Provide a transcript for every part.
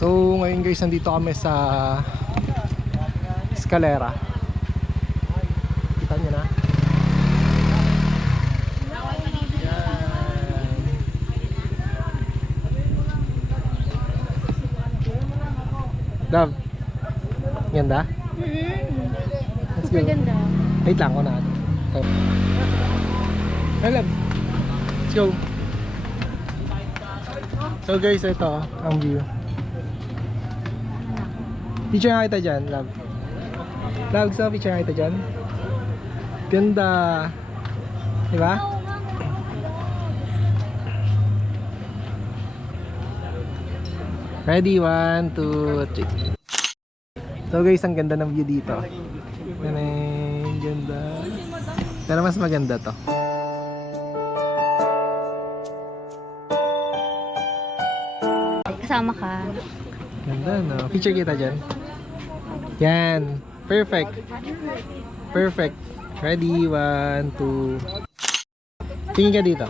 So ngayon guys, nandito kami sa Escalera. Kita nyo na. Love, ganda? Let's go. Maganda. Wait lang ko na. Hey love, let's go. So guys, ito ang view. Picture nga kita dyan, love. Love, gusto mo picture nga kita dyan? Ganda. Diba? Ready? 1, 2, 3. So guys, ang ganda ng view dito. Ganda. Pero mas maganda to. Kasama ka. Ganda, no? Picture kita dyan. Yan. Perfect. Perfect. Ready? 1, 2. Tingin ka dito.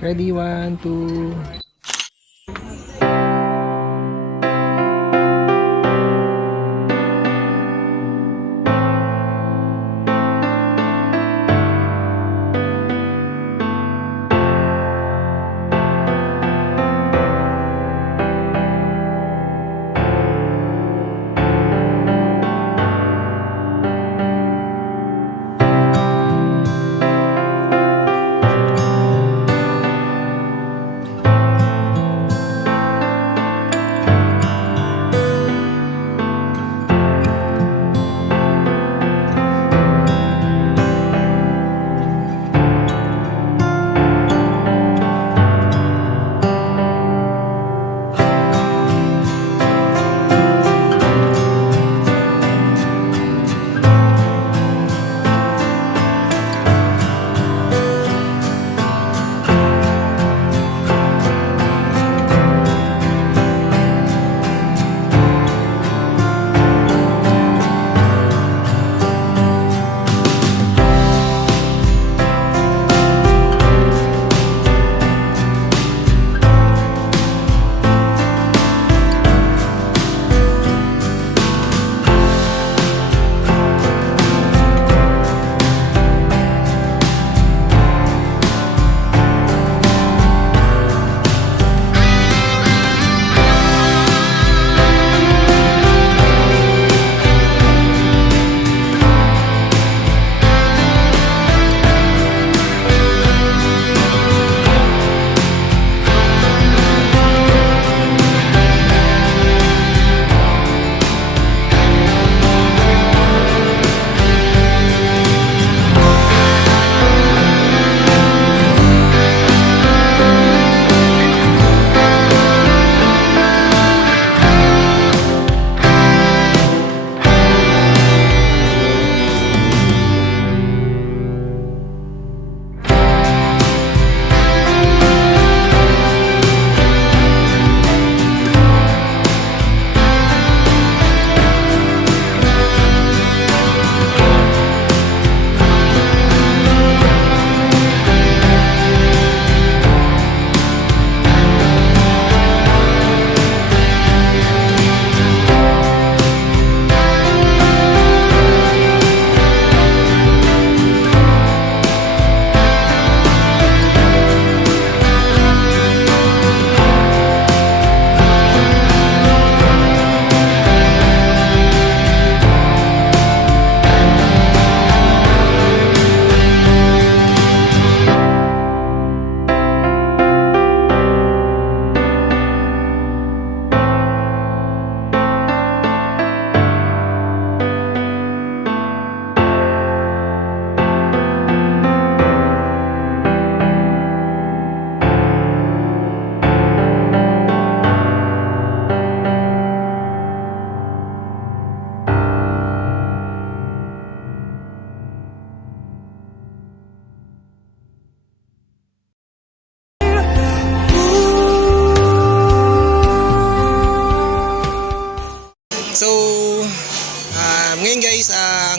Ready? 1, 2.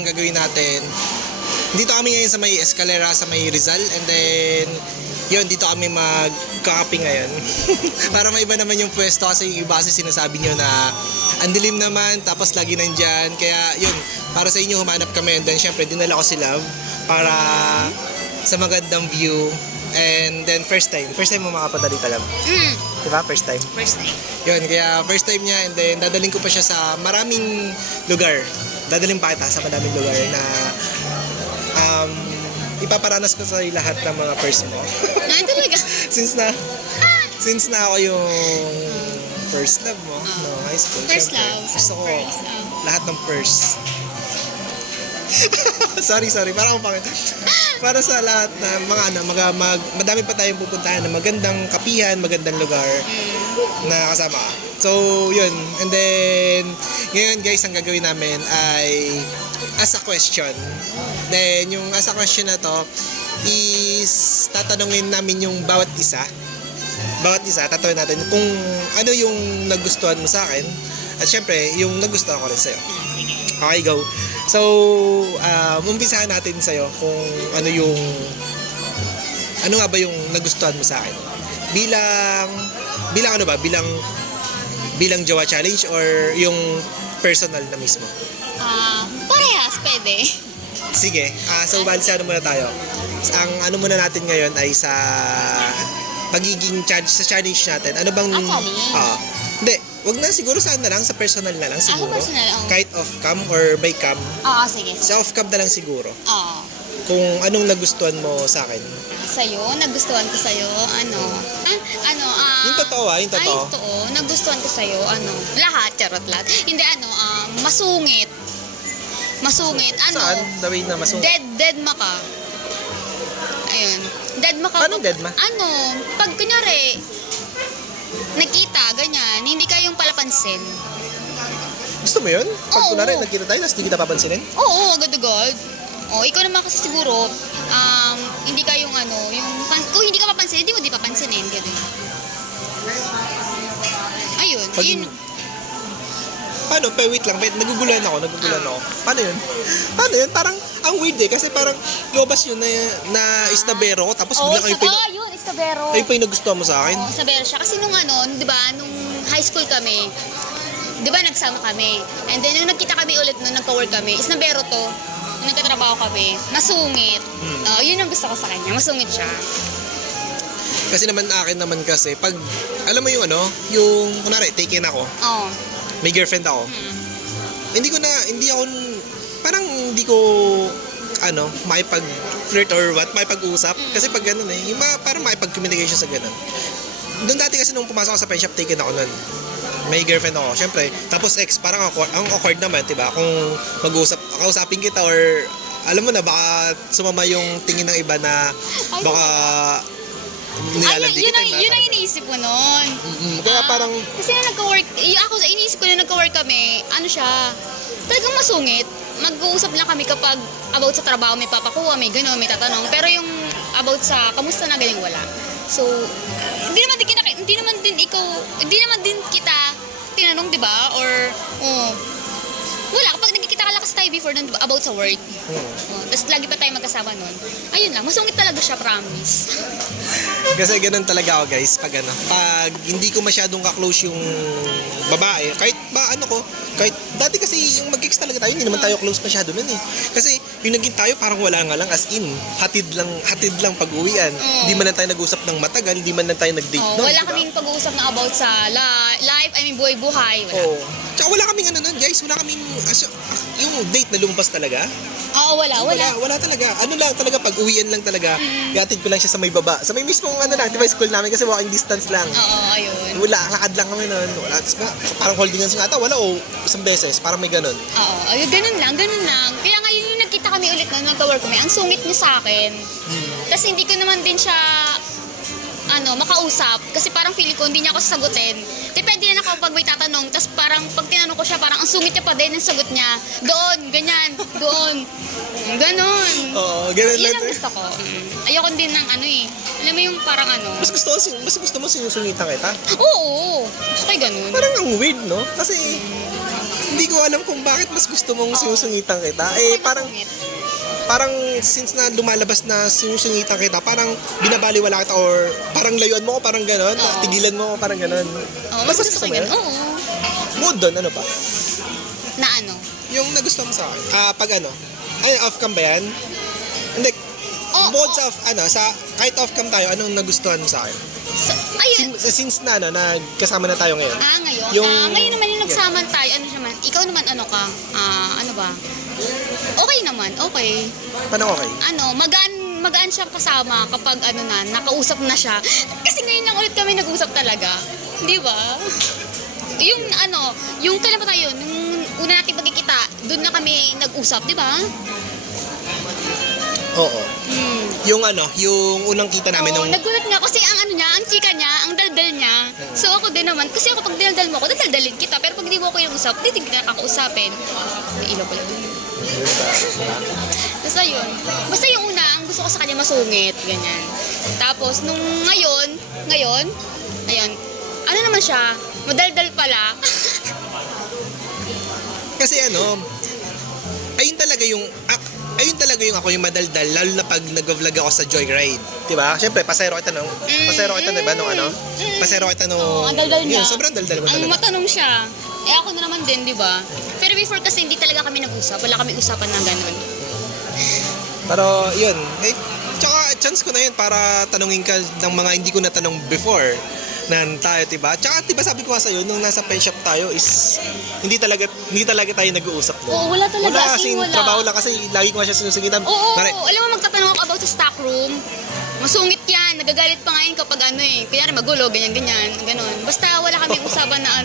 ang gagawin natin. Dito kami ngayon sa may Escalera, sa may Rizal, and then yun, dito kami magkakape ngayon. Para maiba naman yung pwesto kasi yung iba kasi sinasabi nyo na ang dilim naman tapos lagi nandyan. Kaya yun, para sa inyo humanap kami and then syempre dinala ko si Love para sa magandang view. And then first time mo makapunta dito, Love. Diba? First time. First time. Yun, kaya first time niya and then dadaling ko pa siya sa maraming lugar. Dadaling pa kita sa maraming lugar na ipaparanas ko sa lahat ng mga first mo. Ay, talaga? since na ako yung first love mo, no, high school. First syempre, love. Gusto ko First love. lahat ng first. sorry, parang akong pangit. Para sa lahat na madami pa tayong pupuntahan na magandang kapihan, magandang lugar na kasama ka. So, yun. And then, ngayon guys, ang gagawin namin ay as a question. Then, yung as a question na to is tatanungin namin yung bawat isa. Tatanungin natin kung ano yung nagustuhan mo sa akin. At syempre, yung nagustuhan ko rin sa'yo. Okay, go. So, umpisahan natin sa'yo kung ano nga ba yung nagustuhan mo sa akin. Bilang ano ba? Bilang jowa challenge or yung personal na mismo? Parehas, pwede. Sige, so balisa ano muna tayo. Ang ano muna natin ngayon ay sa pagiging challenge natin. Ano bang... challenge? Hindi, wag na siguro saan na lang, sa personal na lang siguro. personal, Kahit off-cam or by cam. Oo, sige. Sa off-cam na lang siguro. Oo. Kung anong nagustuhan mo sa akin. Sa'yo, nagustuhan ko sa'yo, Yung totoo yung totoo. Ay, totoo. Nagustuhan ko sa'yo, lahat, charot lahat. Hindi, masungit. Masungit, Saan? The way na masungit? Dead ma ka. Ayun. Dead ma ka. Paano dead ma? Pag kunyari, nakita, ganyan, hindi ka yung palapansin. Gusto mo yun? Pag Oo. kunwari nagkita tayo, tapos di kita papansinin? Oo, agad-agad. Ikaw naman kasi siguro, hindi ka yung kung hindi ka papansin, hindi mo di papansinin, gano'n. Ayun, yun. Paano? Wait lang, naguguluhan ako. Paano yun? Parang, ang weird kasi parang lobas yun na istabero ko, tapos bigla kayo yun, istabero. Ayun pa yung nagustuhan mo sa akin? Oo, istabero siya. Kasi nung di ba, nung high school kami, di ba nagsama kami? And then, nung nagkita kami ulit, nung nagka-work kami, istabero to. Nung nagkatrabaho kami, masungit. Yun ang gusto ko sa kanya, masungit siya. Kasi naman akin naman kasi, pag, alam mo yung kunwari, taken ako. Oo. May girlfriend ako. Hindi ko makipag-flirt or what, makipag-usap. Kasi pag ganun yung parang makipag-communication sa ganun. Doon dati kasi nung pumasok ako sa friendship, taken ako nun. May girlfriend ako, syempre. Tapos ex, parang ang awkward naman, diba? Kung kausapin kita or, alam mo na, baka sumama yung tingin ng iba na baka nilalandi kita. Yun ang iniisip ko nun. Kaya parang... Kasi na nagka-work, iniisip ko na nagka-work kami, talagang masungit. Mag-uusap lang kami kapag about sa trabaho, may papakuha, may gano'n, may tatanong. Pero yung about sa kamusta na ganyan, wala. So, hindi naman din kita tinanong, di ba? Or, wala. Kapag nagkikita ka lang kasi tayo before nun, diba, about sa work. Tapos lagi pa tayo magkasama nun. Ayun lang, masungit talaga siya, promise. Kasi ganun talaga ako guys, pag hindi ko masyadong ka-close yung babae, kahit dati kasi yung mag-ex talaga tayo, hindi naman tayo close masyado nun eh. Kasi yung naging tayo parang wala nga lang, as in, hatid lang pag-uwian. Hindi man lang tayo nag-usap ng matagal, hindi man lang tayo nag-date nun. Wala kaming pag-uusap na about sa life, buhay-buhay. Wala. Tsaka wala kaming guys, wala kaming, yung date na lumabas talaga. Oo, wala Talaga. Ano lang talaga, pag-uwian lang talaga. Iatid ko lang siya sa may baba. Sa may mismong diba, school namin kasi walking distance lang. Oo, ayun. Wala, lakad lang kami nun. Wala, parang holding hands nga ata. Wala isang beses. Parang may ganun. Oo, ayun, ganun lang. Kaya ngayon yung nagkita kami ulit na nagka-work kami, ang sungit niya sa akin. Kasi hindi ko naman din siya makausap. Kasi parang feeling ko, hindi niya ako sasagutin. Depende na ako pag may tatanong. Tapos parang pag tinanong ko siya, parang ang sungit niya pa din ang sagot niya. Doon, ganyan, doon. Ganon. Oo, ganun lang. Yun ang gusto ko. Ayoko din ng alam mo yung parang Mas gusto mo sinusungitan kita? Oo. Gusto ko ganun. Parang ang weird, no? Kasi hindi ko alam kung bakit mas gusto mong sinusungitan kita. Parang parang since na lumalabas na sinusungitan kita, parang binabaliwala kita or parang layuan mo ko, parang ganon, Oo. tigilan mo ko, parang ganon. Oo, mas gusto ko yun. Oo. Mood doon, ano ba? Na ano? Yung nagustuhan mo sa akin. Pag ano? Ay, off-cam ba yan? Hindi. Oo, Bukod oo. sa, kahit off-cam tayo, anong nagustuhan mo sa akin? Ayun. Since na, nagkasama na tayo ngayon. Ngayon? Yung- Ngayon naman yung nagsaman tayo, ano naman, ikaw naman ano ka? Ano ba? Okay naman, okay. Paano okay? Magaan siyang kasama kapag ano na, nakausap na siya. Kasi ngayon lang ulit kami nag-usap talaga. Di ba? Yung kailan pa tayo, nung una natin pagkikita, doon na kami nag-usap, di ba? Oo. Yung unang kita namin Oo, nung... nagulat nga kasi ang chika niya, ang daldal niya. So ako din naman, kasi ako pag daldal mo ako, daldalin kita. Pero pag di mo ako yung usap, di kita nakakausapin. May ilaw pala doon. Basta yun. Basta yung una, ang gusto ko sa kanya masungit, ganyan. Tapos, nung ngayon, ayun, ano naman siya, madaldal pala. Kasi ayun talaga yung ako yung madaldal, lalo na pag nag-vlog ako sa Joyride. Diba? Siyempre, pasero kita diba, nung pasero kita nung... Oo, ang daldal niya. Yun, sobrang daldal mo Ang talaga. matanong siya. Ako na naman din, di ba? Pero before kasi hindi talaga kami nag-usap. Wala kami usapan na ganun. Pero, yun. Tsaka, chance ko na yun para tanungin ka ng mga hindi ko natanong before na tayo, diba? Tsaka, diba sabi ko nga sa'yo, nung nasa pen shop tayo is hindi talaga tayo nag-uusap doon. Oo, wala talaga. Wala, As kasi in, wala. trabaho lang kasi lagi ko nga siya sinusungitan. Oo, alam mo, magtatanong ako about sa stock room. Masungit yan. Nagagalit pa ngayon kapag kunyari magulo, ganyan, ganun. Basta wala kami usapan na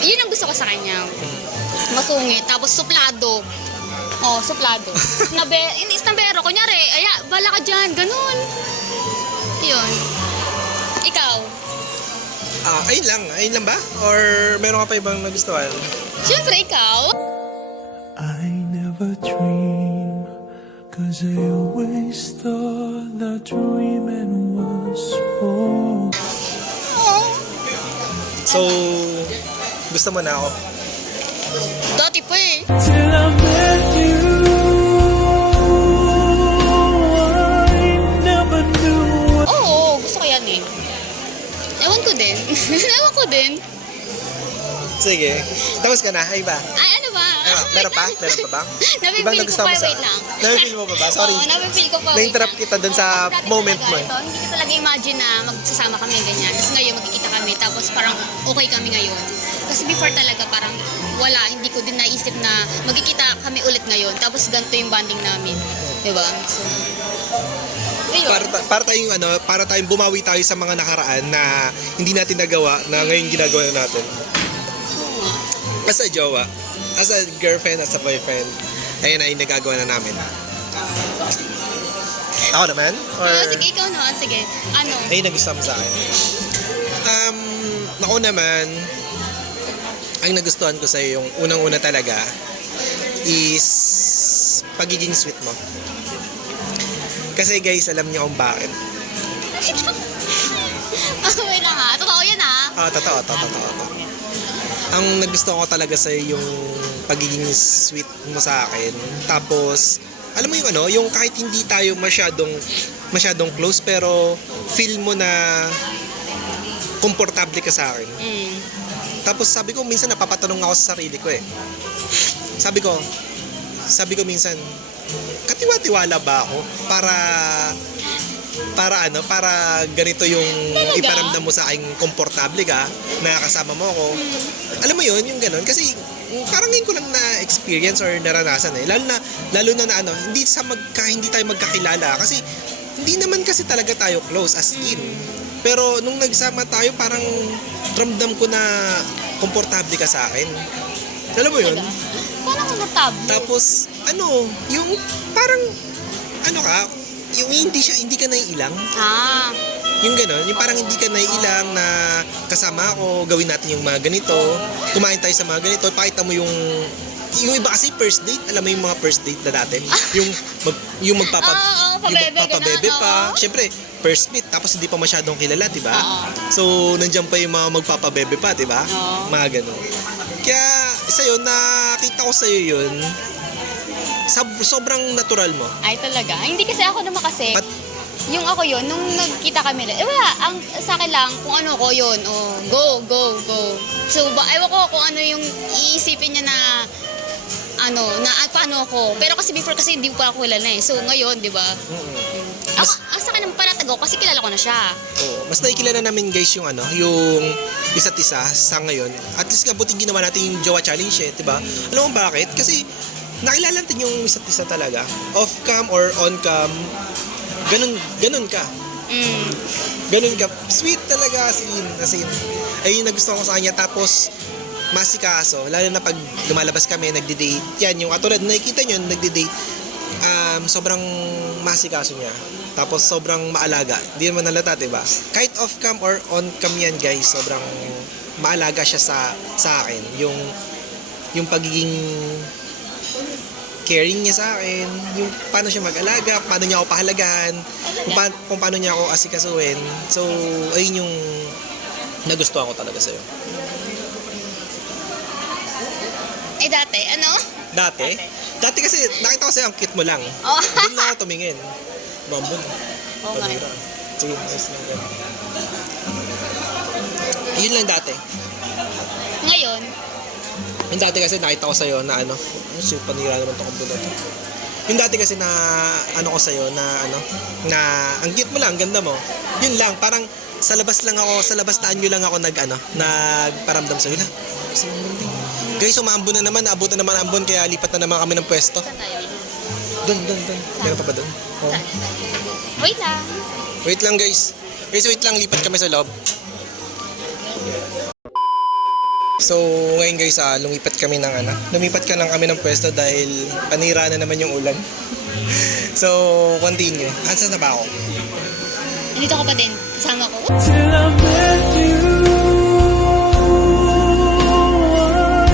Yun ang gusto ko sa kanya. Masungit. Tapos suplado. Oh, suplado. Snabero. Kunyari, bala ka dyan. Ganun. Yun. Ikaw? Ayun lang ba? Or meron ka pa ibang nagustuhan? Siyempre, ikaw? I never dream, 'cause I always thought that dreaming was for. So, gusto mo na ako? Dati pa eh. Till I met you, I never knew what. Oo, gusto ko yan eh. Ewan ko din. Ewan ko din. Sige. Tapos ka na? Ay ba? Ay, ano ba? Meron pa? Meron pa ba? Napipil Ibang ko nagustuhan pa, mo sa... wait lang. Napipil mo pa ba? Sorry. Oo, napipil ko pa, Na-interrupt wait kita dun lang. sa Oo, kasi dati moment talaga mo eh. ito, hindi ko talaga imagine na magsasama kami ganyan. Tapos ngayon magkikita kami, tapos parang okay kami ngayon. Kasi before talaga parang wala, hindi ko din naisip na magkikita kami ulit ngayon. Tapos ganito yung bonding namin. Diba? So, ayun. Para tayong bumawi tayo sa mga nakaraan na hindi natin nagawa na ngayon ginagawa na natin. Oo nga. As a jowa, as a girlfriend, as a boyfriend, ayun ay nagagawa na namin. Ako naman? Or... Sige, ikaw naman. Sige. Ano? Ayun nagustuhan mo sa akin. Ako naman, ang nagustuhan ko sa'yo yung unang-una talaga is pagiging sweet mo. Kasi guys, alam niyo kung bakit. Wait lang ha. Totoo yan ha. Totoo. Ang nagustuhan ko talaga sa'yo yung pagiging sweet mo sa akin. Tapos, alam mo yung kahit hindi tayo masyadong close, pero feel mo na komportable ka sa akin. Tapos sabi ko, minsan napapatanong ako sa sarili ko eh. Sabi ko minsan, katiwa-tiwala ba ako para ganito yung Talaga? iparamdam mo sa akin, komportable ka, nakakasama mo ako. Alam mo yun, yung ganun. Kasi parang ngayon ko lang na-experience or naranasan eh. Lalo na hindi tayo magkakilala. Kasi hindi naman kasi talaga tayo close as in. Pero nung nagsama tayo, parang ramdam ko na komportable ka sa akin. Alam mo yun? Parang komportable. Tapos, yung parang, yung hindi ka naiilang. Yung gano'n, yung parang hindi ka naiilang na kasama ako, gawin natin yung mga ganito, kumain tayo sa mga ganito, pakita mo yung iba kasi first date, alam mo yung mga first date na dati, yung magpapabebe pa. Siyempre, first meet, tapos hindi pa masyadong kilala, diba? So, nandiyan pa yung mga magpapabebe pa, diba? Mga gano'n. Kaya, isa yun, nakita ko sa'yo yun, sobrang natural mo. Ay, talaga. Hindi kasi ako naman kasi, At yung ako yun, nung nagkita kami, wala, sa akin lang, kung ano ko yun, go. So, ewan ko kung ano yung iisipin niya na, paano ako. Pero kasi before kasi hindi ko pa ako kilala eh. So, ngayon, di ba? Ako, sa akin naman panatag ako kasi kilala ko na siya. Oo, mas nakikilala namin guys yung yung isa't isa sa ngayon. At least nga buti ginawa natin yung Jowa Challenge eh, 'di ba? Alam mo bakit? Kasi nakilala natin yung isa't isa talaga. Off cam or on cam. Ganun ka. Ganun ka. Sweet talaga as in. Ayun na gusto ko sa kanya. Tapos masikaso, lalo na pag lumalabas kami, nagde-date. Yan, yung katulad, nakikita nyo, nagde-date. Sobrang masikaso niya. Tapos sobrang maalaga. Hindi naman nalata, diba? Kahit off-cam or on-cam yan, guys, sobrang maalaga siya sa akin. Yung pagiging caring niya sa akin, yung paano siya mag-alaga, paano niya ako pahalagahan, kung paano niya ako asikasuhin. So, ayun yung nagustuhan ko talaga sa'yo. Eh, dati, Dati kasi nakita ko sa'yo ang cute mo lang. Oh. Doon na ako tumingin. Bambun. Oo nga. Sige, nice lang yan. Yun lang dati. Ngayon, Yung dati kasi nakita ko sa'yo na panira naman itong kumpulo to. Yung dati kasi na ko sa'yo na ang cute mo lang, ang ganda mo. Yun lang, parang sa labas na anyo lang ako nagparamdam sa'yo na. Guys, umaambon na naman, naabot na naman ang ambon, kaya lipat na naman kami ng pwesto. saan tayo? Doon. Meron pa ba doon? Oh. Saan? Wait lang. Wait lang guys. Wait lang, lipat kami sa loob. So, ngayon guys, lumipat kami ng kami ng pwesto dahil panira na naman yung ulan. So, continue. Saan na ba ako? Nandito ka pa din. Kasama ko. Till I met you,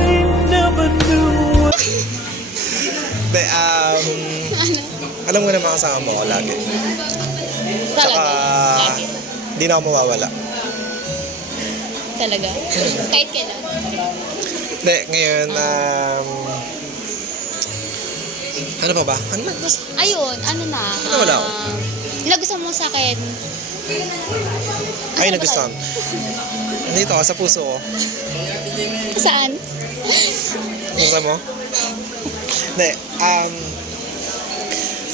I never knew what De, alam mo naman kasama mo ako lagi. Tsaka, Talaga? di na ako mawawala. Talaga? Kahit kailan? De, ngayon, ano pa ba? Ano man? Ayun, na. Wala ako. Nagustuhan mo sa akin. Ay, nagustuhan. Nandito ka, sa puso ko. Saan? Gusto mo? De,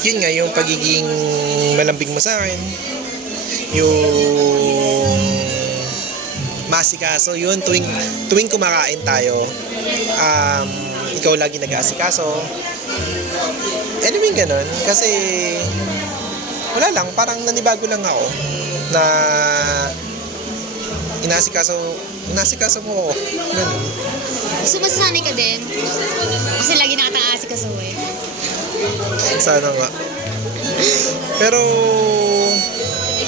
yun nga, yung pagiging malambing mo sa akin. Yung masikaso, yun, tuwing kumakain tayo, ikaw lagi nag-aasikaso. Anyway, ganun. Kasi, wala lang, parang nanibago lang ako na inasikaso mo ako. Ganun. Gusto mo sasanay ka din? Kasi lagi nakataasi ka sa way. Sana nga. Pero,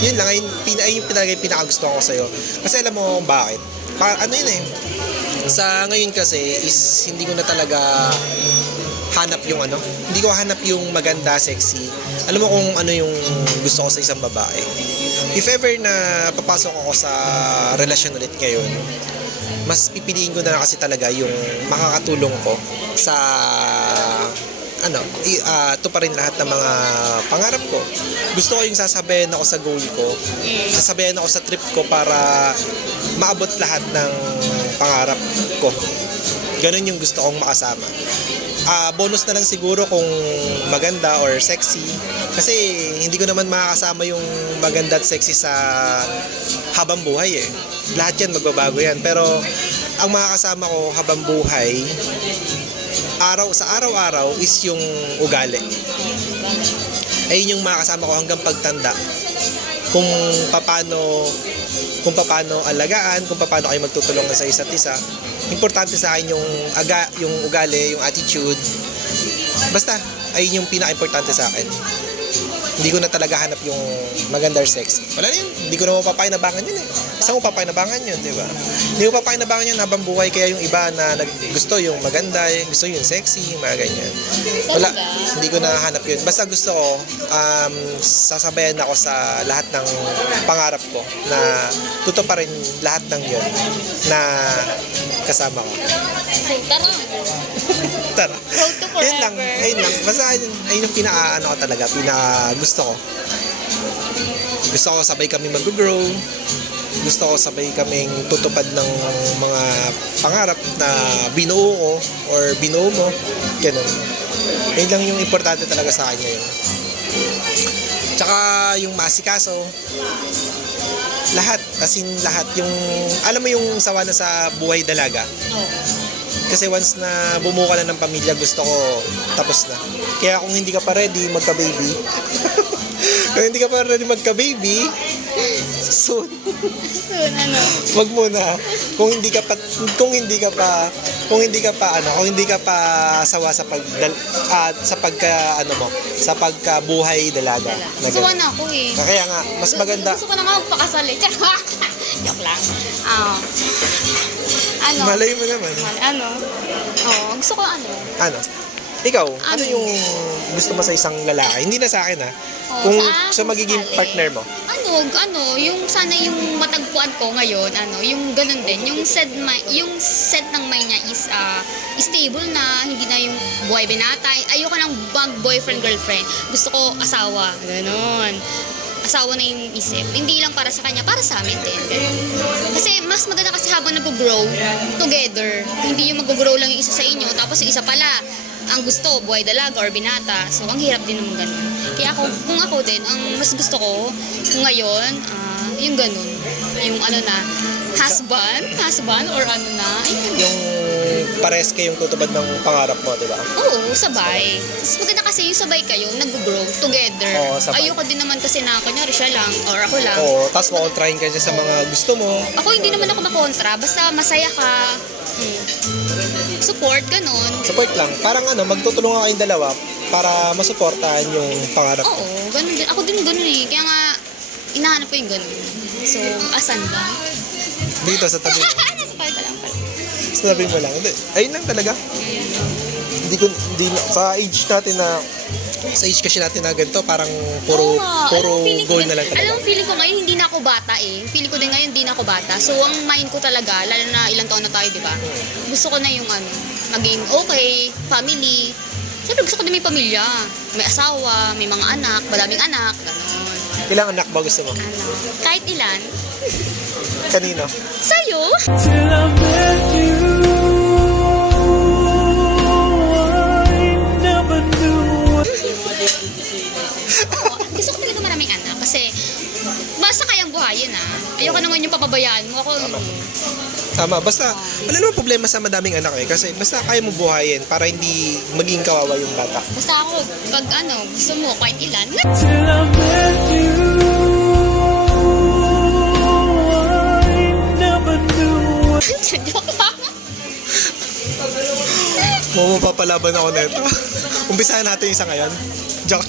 yun lang, yung pinakagusto ko sa'yo. Kasi alam mo bakit? Yun eh. Sa ngayon kasi is hindi ko na talaga hanap yung hindi ko hanap yung maganda, sexy. Alam mo kung ano yung gusto ko sa isang babae. If ever na papasok ako sa relasyon ulit ngayon, mas pipiliin ko na kasi talaga yung makakatulong ko sa ito pa rin lahat ng mga pangarap ko. Gusto ko yung sasabayan ako sa goal ko, sasabayan ako sa trip ko para maabot lahat ng pangarap ko. Ganun yung gusto kong makasama. Bonus na lang siguro kung maganda or sexy. Kasi hindi ko naman makakasama yung maganda at sexy sa habang buhay eh. Lahat yan magbabago yan. Pero ang makakasama ko habang buhay, sa araw-araw is yung ugali. Ayun yung makakasama ko hanggang pagtanda. Kung paano alagaan, kung paano kayo magtutulungan sa isa't isa. Importante sa akin yung ugali, yung attitude. Basta, ayun yung pinaka-importante sa akin. hindi ko na talaga hanap yung maganda or sexy. Wala na yun. Hindi ko na mapapakinabangan yun eh. Saan mo papakinabangan yun, di ba? Hindi ko papakinabangan yun habang buhay. Kaya yung iba na gusto yung maganda, gusto yung sexy, mga ganyan. Wala, hindi ko na hanap yun. Basta gusto ko, sasabayan ako sa lahat ng pangarap ko na tutuparin lahat ng yun na kasama ko. So, tara. Tara. Road to Yun lang, forever. ayun lang. Basta ayun yung pinaka-ano ko talaga, pinaka-gusto ko. Gusto ko sabay kami mag-grow. Gusto ko sabay kaming tutupad ng mga pangarap na binuo ko or binuo mo. Ganun. Ayun lang yung importante talaga sa akin ngayon. Tsaka yung masikaso, lahat, as in lahat, yung, alam mo yung sawa na sa buhay dalaga. Oh. Kasi once na bumuo ka na ng pamilya, gusto ko tapos na. Kaya kung hindi ka pa ready magka-baby, kung hindi ka pa ready magka-baby, soon. Soon, ano? Wag muna. Kung hindi ka pa sawa sa sa pagkabuhay dalaga. Na Gusto ganun. na ako eh. Kaya nga, mas maganda. Gusto ko na nga magpakasal eh. Joke lang. Ano? Malay mo naman. Ano? Oh, gusto ko ano? Ano? Ikaw, ano Ano? yung gusto mo sa isang lalaki? Hindi na sa akin ha. Oh, Kung sa sa magiging sakali. partner mo. Yung sana yung matagpuan ko ngayon, yung ganun din, yung set ng mind niya is stable na, hindi na yung buhay binata. Ayoko ng boyfriend girlfriend. Gusto ko asawa, ganun. Asawa na yung isip. Hindi lang para sa kanya, para sa amin din. Ganun. Kasi mas maganda kasi habang nag-grow together. Hindi yung mag-grow lang yung isa sa inyo, tapos yung isa pala ang gusto, buhay dalaga or binata. So, ang hirap din naman ganun. Kaya kung ako din, ang mas gusto ko ngayon, yung ganun. Yung husband or ano na. Ayun. Yung pares kayong tutupad ng pangarap mo, di ba? Oo, sabay. Mas maganda kasi yung sabay kayo, nag-grow together. Oo, sabay. Ayoko din naman kasi na, kunyari siya lang, or ako lang. Oo, tapos makontrahin ka niya sa mga gusto mo. Ako hindi naman ako makontra, basta masaya ka. Support, ganun. Support lang. Parang magtutulungan kayong dalawa para masuportahan yung pangarap mo. Oo, ganun din. Ako din ganun eh. Kaya nga, inahanap ko yung ganun. So, asan ba? Dito sa tabi mo. Nasa tayo ka lang pala. Sa tabi mo lang. Hindi, ayun lang talaga. Sa age natin na sa age kasi natin na ganito, parang puro Oo nga. Alam mo, feeling ko goal din- na lang talaga. Alam mo, feeling ko ngayon hindi na ako bata eh. Feeling ko din ngayon hindi na ako bata. So, ang mind ko talaga, lalo na ilang taon na tayo, di ba? Gusto ko na yung maging okay, family. Siyempre gusto ko din may pamilya. May asawa, may mga anak, madaming anak, gano'n. Ilang anak ba gusto mo? Kahit ilan. Kanino? Sa'yo? till I met you. I never knew what Gusto ko talaga maraming anak kasi basta kayang buhayin Ayoko naman yung papabayaan mo. Ako, Tama, basta wala naman problema sa madaming anak eh. Kasi basta kaya mo buhayin para hindi maging kawawa yung bata. basta ako, pag gusto mo, kahit ilan. till I met you. I never knew what Joke lang. Mapapalaban ako nito. Umpisahan natin yung isa ngayon. Joke.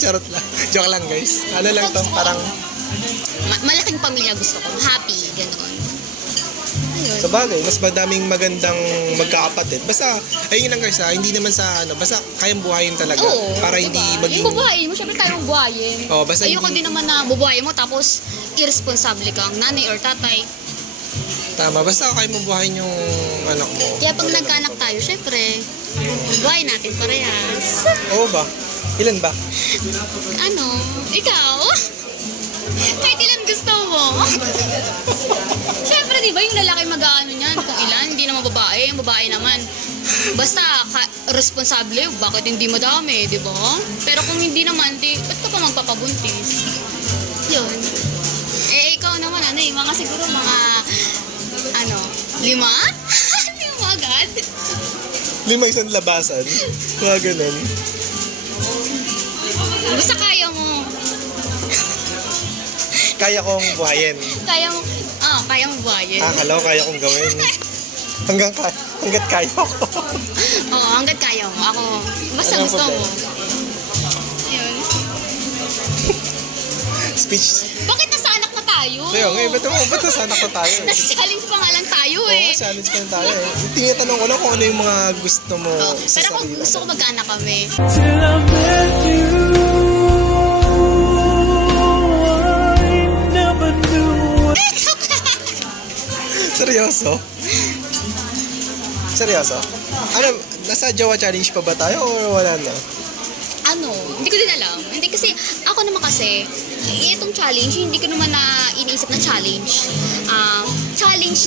Charot lang. Joke lang guys. Ano lang to, parang Malaking pamilya gusto ko. Happy, gano'n. Ayun. sa bagay, mas madaming magandang magkakapatid. Basta, ayun lang guys hindi naman sa basta kayang buhayin talaga. Oo, Para diba? hindi maging, Yung bubuhayin mo, syempre tayo bubuhayin. Oo, basta Ayoko hindi- din naman na bubuhayin mo tapos irresponsible kang nanay or tatay. tama, basta kaya mo buhayin yung anak mo. Kaya pag nagkaanak tayo, syempre, buhayin natin parehas. Oo ba? Ilan ba? Ikaw? Kahit ilan gusto mo? Syempre, di ba, yung lalaki mag-aano niyan, kung ilan, hindi naman babae, yung babae naman. Basta, responsable, bakit hindi madami, di ba? Pero kung hindi naman, ba't ka pa magpapabuntis? Yun. Ikaw naman, mga siguro mga, 5? 5 agad? 5 isang labasan. Mga ganun. Basta kaya mo. Kaya kong buhayin. Kaya mo buhayin. Akala ko kaya kong gawin. Hanggat kaya ko. Oo, hanggat kaya mo. Ako, basta Walang gusto mo. problema. Yun. speech. Bakit nasa anak na tayo? Kaya ngayon, ba't nasa anak na tayo? Nasa challenge pa nga lang tayo Oo, eh. challenge pa rin tayo eh. Tinatanong ko lang kung ano yung mga gusto mo Oh, sa pero kung sarili gusto ko natin. mag-anak kami. Till I met you, I never knew what Seryoso? Seryoso? Ano, nasa Jowa Challenge pa ba tayo or wala na? Ano, hindi ko din alam. Hindi kasi, ako naman kasi, itong challenge, hindi ko naman na iniisip na challenge. Challenge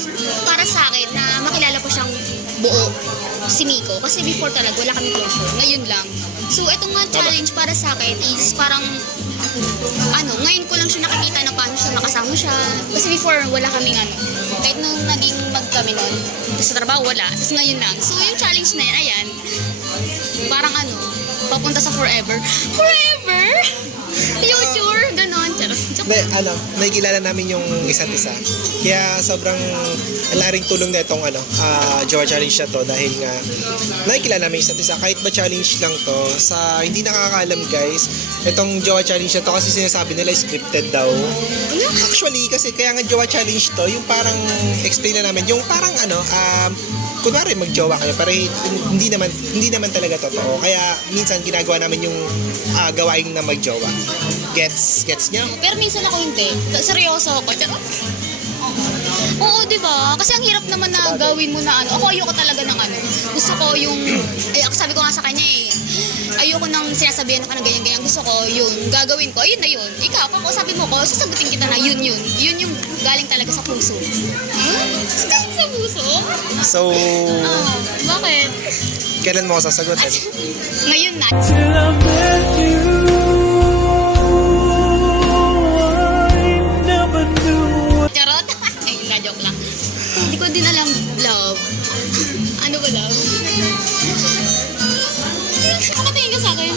para sa akin na makilala ko siyang buo, si Miko. Kasi before talaga, wala kami closure. Ngayon lang. So, itong nga challenge para sa akin is parang, ngayon ko lang siya nakikita na paano siya makasama siya. Kasi before, wala kaming kahit nung naging kami nun, sa trabaho wala. Tapos ngayon lang. So, yung challenge na yan, ayan, parang papunta sa forever. Forever? Future? Ganon. Charot. Nakikilala namin yung isa't isa. Kaya sobrang laring tulong na itong Jowa Challenge na to dahil nga nakikilala namin yung isa't isa. Kahit ba challenge lang to, sa hindi nakakaalam guys, itong Jowa Challenge na to kasi sinasabi nila scripted daw. Actually, kasi kaya nga Jowa Challenge to, yung parang explain na namin, yung parang kunwari magjowa kayo, pero hindi naman talaga totoo. Kaya minsan ginagawa namin yung gawain na magjowa. Gets niyo? Pero minsan ako hindi. Seryoso ako. Charot. Oo, di ba? Kasi ang hirap naman na gawin mo na Ako ayoko talaga ng Gusto ko yung, sabi ko nga sa kanya ayoko nang sinasabihan ka ng ganyan-ganyan. Gusto ko yun, gagawin ko, ayun na yun. Ikaw, sabi mo ko, sasagutin kita na yun. Yun yung galing talaga sa puso. Galing sa puso? So, Bakit? kailan mo ako sasagutin? Ngayon na. till I met you, I never knew what Charot? Ay, joke lang. Hindi ko din alam, love. Ano ba, love? Nakatingin ka sa akin.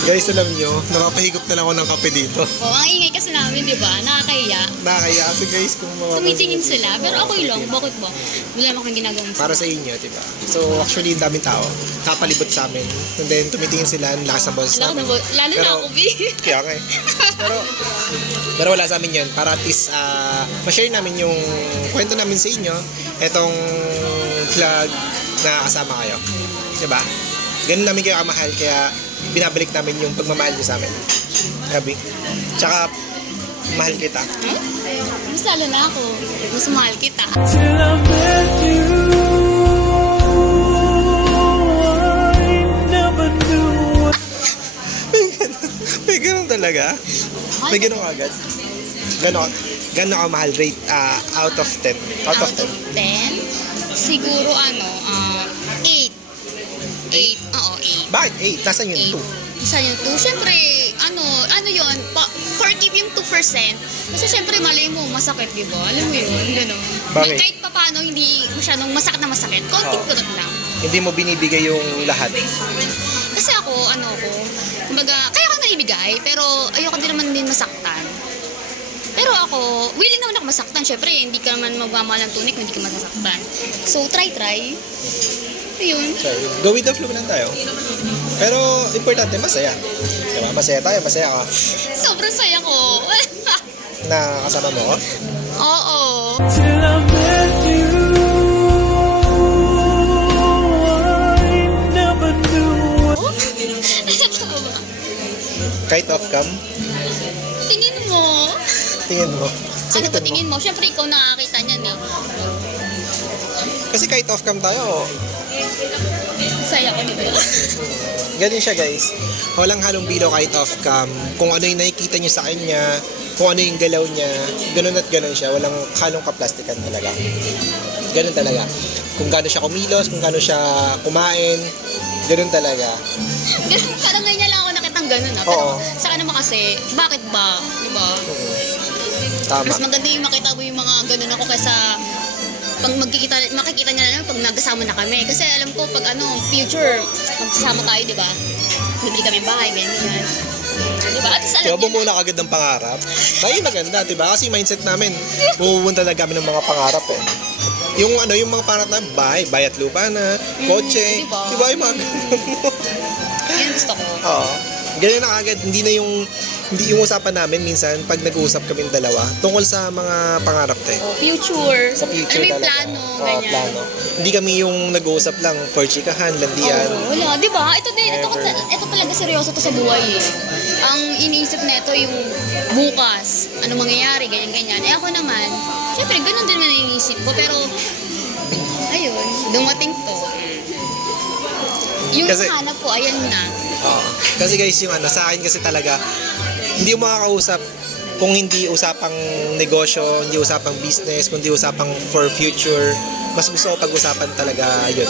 Guys, alam nyo, napapahigop na lang ako ng kape dito. Ang ingay kasi namin, di ba? Nakakahiya. Nakakaya kasi guys, kung Tumitingin sila, pero okay lang. Bakit ba? Wala naman kang ginagawang para sa inyo, diba? So, actually, ang daming tao, kapalibot sa amin. And then, tumitingin sila, ang lakas ng boses namin. Lalo na Pero- ako, B. Kaya nga eh. Pero wala sa amin yun. Para at least, ma-share namin yung kwento namin sa inyo. Itong vlog na kasama kayo. Diba? Ganun namin kayo kamahal, kaya binabalik namin yung pagmamahal nyo sa amin. Gabi. Tsaka, mahal kita. Mas lalo na ako. Mas mahal kita. till I met you, I never knew what May ganun talaga? May ganun agad? Gano'n ka mahal rate out of 10? Out of 10? 10? Siguro 8. 8. Oo, 8. Bakit 8? Nasaan yung 2? Isa yung 2. Siyempre, yun, forgive yung 2%. Kasi siyempre, malay mo, masakit, di ba? Alam mo yun, gano'n. Bakit? Kahit pa paano, hindi masyadong masakit na masakit. Konting-kurot lang. Hindi mo binibigay yung lahat. Kasi ako, kumbaga, kaya ko naibigay, pero ayoko din naman din masaktan. Pero ako, willing naman ako masaktan. Siyempre, hindi ka naman magmamahal ng tunay kung hindi ka masasaktan. So, try. Ayun. So, go with the flow lang tayo. Pero, importante, masaya. Diba? Masaya tayo, masaya ka. Sobrang saya ko. Na kasama mo ko. Oo. till I met you, I never knew what Totoo ba? Kahit off-cam, Tingin mo. tingin mo. Ano Sige, ba tingin mo? Siyempre, ikaw nakakita niyan eh. Kasi kahit off-cam tayo, Saya ko, di ba? ganun siya guys. Walang halong biro kahit off-cam. Kung ano yung nakikita niyo sa kanya, kung ano yung galaw niya, ganun at ganun siya. Walang halong kaplastikan talaga. Ganun talaga. Kung gaano siya kumilos, kung gaano siya kumain, ganun talaga. Parang ngayon lang ako nakitang ganun Pero Oo. sa naman kasi, bakit ba? Di ba? Tama. Mas maganda yung makita mo yung mga ganun ako kaysa pag makikita niya na lang pag nagkasama na kami. Kasi alam ko pag future, magsasama tayo, di ba? Bibili kami ng bahay, ganyan. Di ba? At least Kaya alam niya muna kagad ng pangarap. Ay, maganda, diba? Kasi mindset namin, pupunta na kami ng mga pangarap eh. Yung mga pangarap na bahay at lupa na, kotse, diba? diba yung mga ganun mo? Yun gusto ko. Oo. Ganyan na agad, hindi yung usapan namin minsan pag nag-uusap kami dalawa tungkol sa mga pangarap tayo. Future. Sa future may talaga. plano, Oo, ganyan. plano. Hindi kami yung nag-uusap lang for chikahan, landian. Oo, wala, di ba? Ito din, Never. ito talaga seryoso to sa buhay eh. Ang iniisip nito yung bukas, ano mangyayari, ganyan-ganyan. Eh ako naman, syempre ganun din naman iniisip ko, pero ayun, dumating to. Yung Kasi- hanap ko, ayan na. Oo. Kasi guys, yung sa akin kasi talaga, hindi mo makakausap kung hindi usapang negosyo, hindi usapang business, kundi usapang for future. Mas gusto ko pag-usapan talaga yun.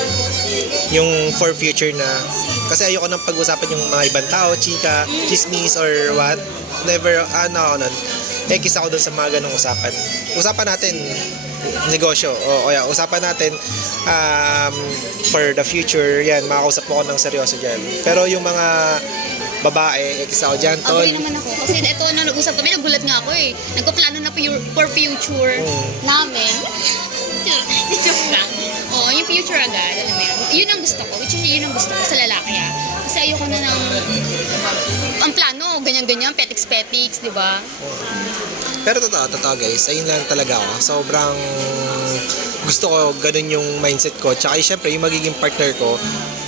Yung for future na, kasi ayoko nang pag-usapan yung mga ibang tao, chika, chismis, or what. Never, ekis ako dun sa mga ganong usapan. Usapan natin negosyo, o kaya usapan natin for the future, yan, makakausap mo ko ng seryoso dyan. Pero yung mga babae, ekis ako dyan, tol. Agree naman ako. Kasi ito na nag-usap kami, nagulat nga ako eh. Nagpaplano na for future namin. Joke lang. Oo, yung future agad, alam mo yun. Yun ang gusto ko, which is yun ang gusto ko sa lalaki ah. Kasi ayoko na ng, ang plano, ganyan-ganyan, petiks-petiks, di ba? Pero totoo guys, ayun lang talaga ako. Sobrang gusto ko ganun yung mindset ko. Tsaka syempre yung magiging partner ko,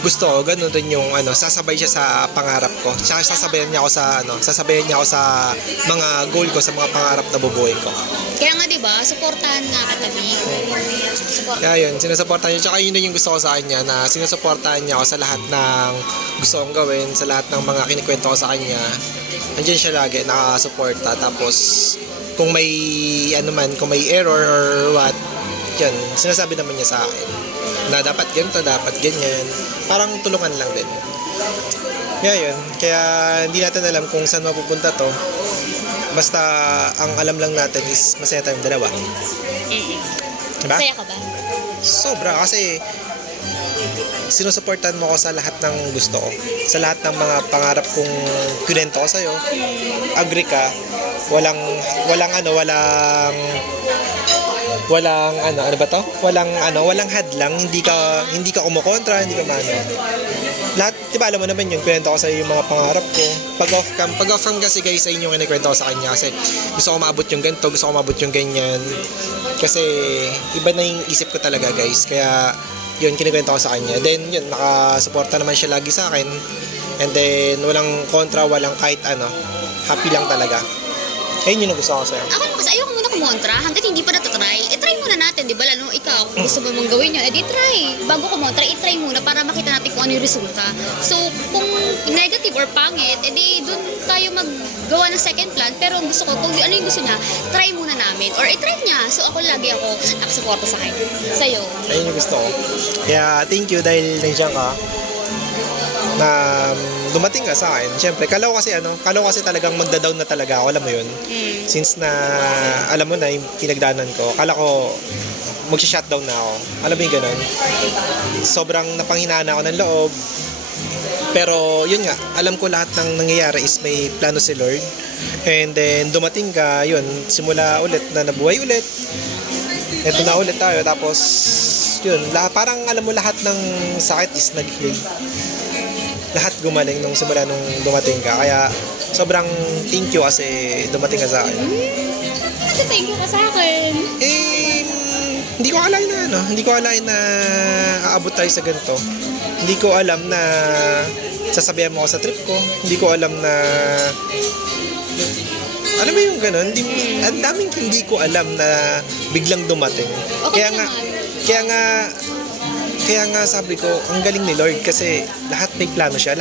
gusto ko ganun rin yung sasabay siya sa pangarap ko. Tsaka sasabayan niya ako sa mga goal ko, sa mga pangarap na bubuhay ko. Kaya nga, di ba, suportahan nga katabi. Kaya yun, sinusuportahan niya. Tsaka yun din yung gusto ko sa kanya, na sinusuportahan niya ako sa lahat ng gusto kong gawin, sa lahat ng mga kinikwento ko sa kanya. Andiyan siya lagi, nakasuporta. Tapos, kung may kung may error or what, yan, sinasabi naman niya sa akin na dapat ganito, dapat ganyan. Parang tulungan lang din. Kaya yun, kaya hindi natin alam kung saan mapupunta to. Basta ang alam lang natin is masaya tayong dalawa. Diba? Masaya ka ba? Sobra, kasi sinusuportan mo ko sa lahat ng gusto ko. Sa lahat ng mga pangarap kong kinento ko sa'yo. Agree ka. Walang hadlang, hindi ka kumukontra, hindi ka lahat, di ba alam mo naman yun, kwento ko sa yung mga pangarap ko. Pag off cam kasi guys, sa inyo yung kwento ko sa kanya kasi gusto ko maabot yung ganito, gusto ko maabot yung ganyan. Kasi iba na yung isip ko talaga guys, kaya yun, kinikwento ko sa kanya. Then yun, nakasuporta naman siya lagi sa akin. And then walang kontra, walang kahit happy lang talaga. Ayun yung gusto ko sa'yo. Ako naman kasi ayoko muna kumontra hanggat hindi pa natatry. I-try muna natin, di ba? Lalo ikaw, kung gusto mo mong gawin yun, edi try. Bago kumontra, i-try muna para makita natin kung ano yung resulta. So, kung negative or pangit, edi dun tayo maggawa ng second plan. Pero gusto ko, kung ano yung gusto niya, try muna namin. Or i-try niya. So, ako nakasuporta sa akin. Sa'yo. Ayun yung gusto ko. Kaya thank you dahil nandiyan ka. Na dumating ka sa akin. Siyempre, kalaw kasi talagang magda-down na talaga ako, alam mo yun. Since na alam mo na yung pinagdaanan ko, kala ko magsha-shutdown na ako. Alam mo yung ganun. Sobrang napanghinaan ako ng loob. Pero yun nga, alam ko lahat ng nangyayari is may plano si Lord. And then dumating ka, yun, simula ulit na nabuhay ulit. Ito na ulit tayo. Tapos yun, parang alam mo lahat ng sakit is nag-heal. Lahat gumaling nung simula nung dumating ka. Kaya sobrang thank you kasi dumating ka sa akin. Thank you ka sa akin. Hindi ko akalain na aabot tayo sa ganito. Hindi ko alam na sasabihan mo ako sa trip ko. Hindi ko alam na alam mo yung ganun, ang daming hindi ko alam na biglang dumating. Okay Kaya nga sabi ko, ang galing ni Lord kasi lahat may plano siya.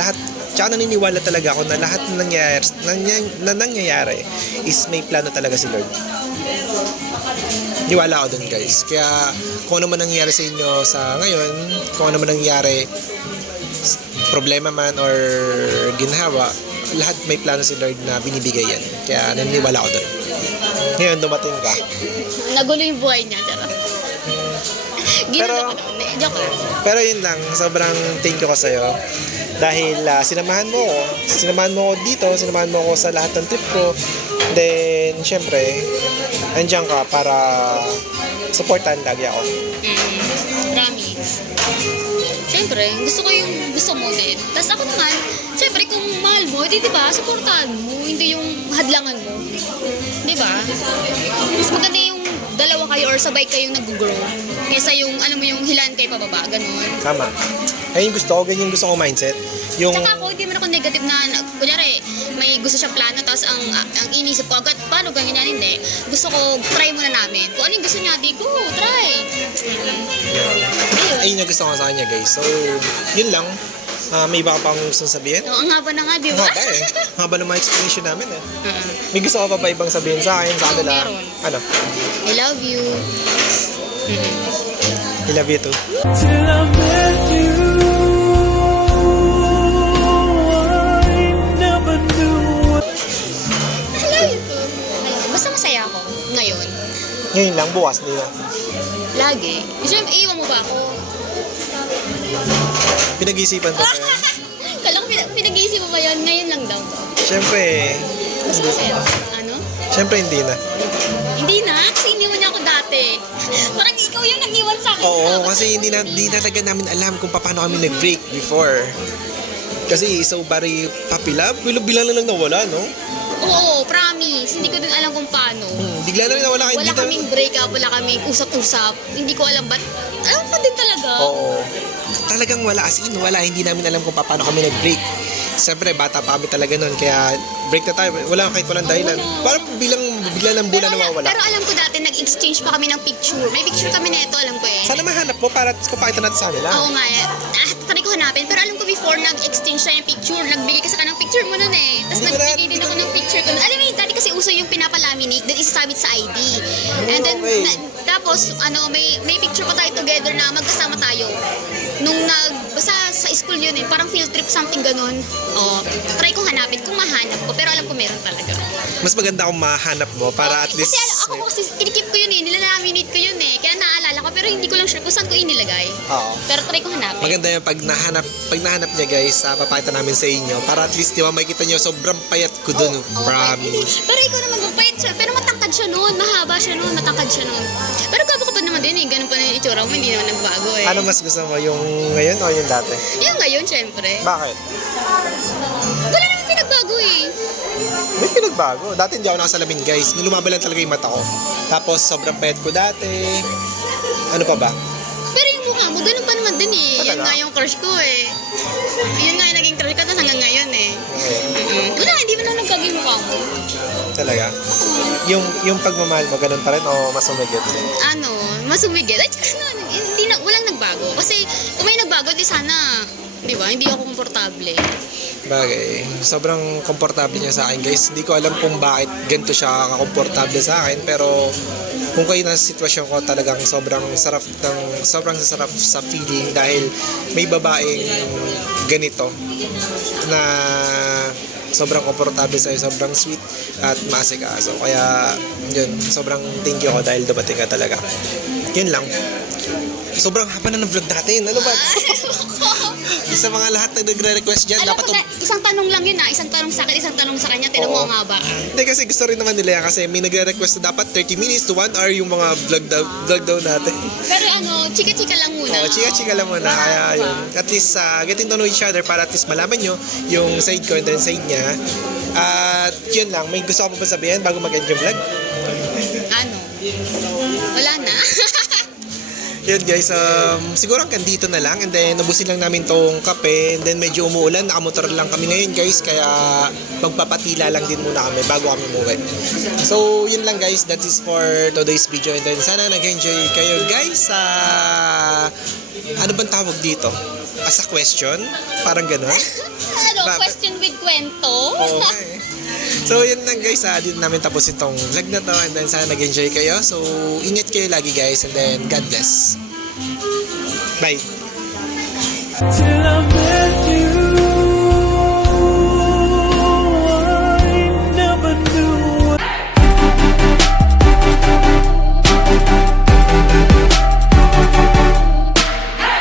Tsaka naniniwala talaga ako na lahat na nangyayari is may plano talaga si Lord. Niwala ako dun guys. Kaya kung ano man nangyayari sa inyo sa ngayon, kung ano man nangyayari, problema man or ginhawa, lahat may plano si Lord na binibigay yan. Kaya naniniwala ako dun. Ngayon dumating ka. Nagulo yung buhay niya, tara. Ginalo ko naman. Joke lang. Pero yun lang, sobrang thank you ko sa'yo. Dahil sinamahan mo ko dito, sinamahan mo ko sa lahat ng trip ko. Then, syempre, andyan ka para supportan lagi ako. Promise. Siyempre, syempre, gusto ko yung gusto mo din. Tapos ako naman, syempre kung mahal mo, di ba, supportahan mo, hindi yung hadlangan mo. Di ba? Mas maganda yung dalawa kayo or sabay kayong nag-grow kaysa yung, ano mo, yung hilan kayo pababa, ganun. Tama. Ayun yung gusto ko, ganyan yung gusto ko mindset. Yung, Tsaka ako, hindi man ako negative na, kunyari, may gusto siyang plano, tapos ang inisip ko agad, paano ganyan, hindi. Gusto ko, try muna namin. Kung ano yung gusto niya, di go, try. Ayun. ayun yung gusto ko sa kanya, guys. So, yun lang. May iba ka pang gusto sabihin? No, ang haba na nga, di Ang ba? haba eh. Haba ng mga explanation namin eh. Uh-uh. May gusto ka pa ba ibang sabihin sa akin, sa Oo, kanila? meron. Ano? I love you. I love you too. Till I met you, I never knew what. I love you too. Ayun, basta masaya ako ngayon. Ngayon lang, bukas nila. Lagi. Siyempre, iiwan mo ba ako? Pinag-iisipan ko pa yan. Kala ko pinag-iisip mo ba yan? Ngayon lang daw. Siyempre, Mas masaya. Ano? siyempre hindi na. Hindi na, kasi iniwan niya ako dati. Parang ikaw yung nag-iwan sa akin. Oo, kasi hindi na talaga namin alam kung paano kami nag-break before. Kasi so very puppy love, bilang lang nawala, no? Oo, promise. Hindi ko din alam kung paano. Bigla na rin nawala. Wala Hindi na- kaming break up, wala kaming usap-usap. Hindi ko alam ba't. Alam ko din talaga. Oo. Talagang wala, as in wala. Hindi namin alam kung paano kami nag-break. Siyempre, bata pa kami talaga nun. Kaya break na tayo. Wala kahit walang dahilan. Parang bigla ng bulan nawawala. Pero alam ko dati, nag-exchange pa kami ng picture. May picture kami nito, alam ko eh. Sana mahanap mo para kupakita natin sa kanila. Oo nga eh. Try ko hanapin. Pero alam ko before nag-exchange siya yung picture, nagbigay ka sa kanang picture mo nun eh. Tapos Hindi ko nagbigay din ako ng picture ko. Alam mo, dati kasi uso yung pinapalaminate, then isasabit sa ID. And then, Okay. tapos, may picture pa tayo together na magkasama tayo. Nung basta sa school yun eh, parang field trip something ganun. Oo. Try kong hanapin kung mahanap ko, pero alam ko meron talaga. Mas maganda kung mahanap mo para at least... Kasi ako kasi kinikip ko yun eh, nilalaminate ko yun eh. Kaya naalala ko, pero hindi ko lang sure kung saan ko inilagay. Oo. Pero try ko hanapin. Maganda yung pag nahanap niya guys, papakita namin sa inyo para at least di ba makikita niyo sobrang payat ko dun, Oo, promise. pero ikaw naman magpayat siya. Pero matangkad siya noon. Mahaba siya noon. Matangkad siya noon. Pero gabo ka pa naman din eh. Ganun pa na yung itsura mo. Hindi naman nagbago eh. Ano mas gusto mo, yung ngayon o yung dati? Yung ngayon, syempre. Bakit? Wala naman pinagbago eh. May pinagbago. Dati hindi ako nakasalamin guys. Lumaba lang talaga yung mata ko. Tapos sobrang payat ko dati. Ano pa ba? Pero yung mukha mo, ganun pa naman din eh. Yun Talaga? nga yung crush ko eh. Yun nga yung naging crush ko. Tapos hanggang ngayon eh. Wala, hindi mo na nagbago yung mukha mo. Talaga? Yung pagmamahal mo, ganun pa rin o mas umigit? Ano, mas umigit. Ay, hindi na, walang nagbago. Kasi kung may nagbago, di sana, di ba, hindi ako komportable. Bagay. Sobrang komportable niya sa akin guys. Hindi ko alam kung bakit ganito siya kakomportable sa akin. Pero kung kayo na sitwasyon ko, talagang sobrang sarap sa feeling dahil may babaeng ganito na sobrang komportable sa'yo, sobrang sweet at maasikaso. Kaya yun, sobrang thank you ko dahil dumating ka talaga. Yun lang. Sobrang haba na ng vlog natin. Ano ba? Sa mga lahat na nagre-request dyan, Alam dapat mo na, isang tanong lang yun ah. Isang tanong sa akin, isang tanong sa kanya. Tinan mo Oo. ang haba. Hindi kasi gusto rin naman nila yan kasi may nagre-request na dapat 30 minutes to 1 hour yung mga vlog daw natin. Pero ano, chika-chika lang muna. Oo, chika-chika lang muna. Kaya yun. At least getting to know each other para at least malaman nyo yung side ko and then side niya. At yun lang. May gusto ko pa ba sabihin bago mag-end yung vlog? Ano? Wala na. Yun guys, siguro hanggang dito na lang and then ubusin lang namin tong kape and then medyo umuulan, nakamotor lang kami ngayon guys kaya magpapatila lang din muna kami bago kami umuwi. So yun lang guys, that is for today's video and then sana nag-enjoy kayo guys sa ano bang tawag dito? As a question? Parang gano'n? Ano, question with kwento? Okay. So yun lang guys, dito namin tapusin tong vlog na to and then sana nag-enjoy kayo. So ingat kayo lagi guys and then God bless. Bye! Till I met you.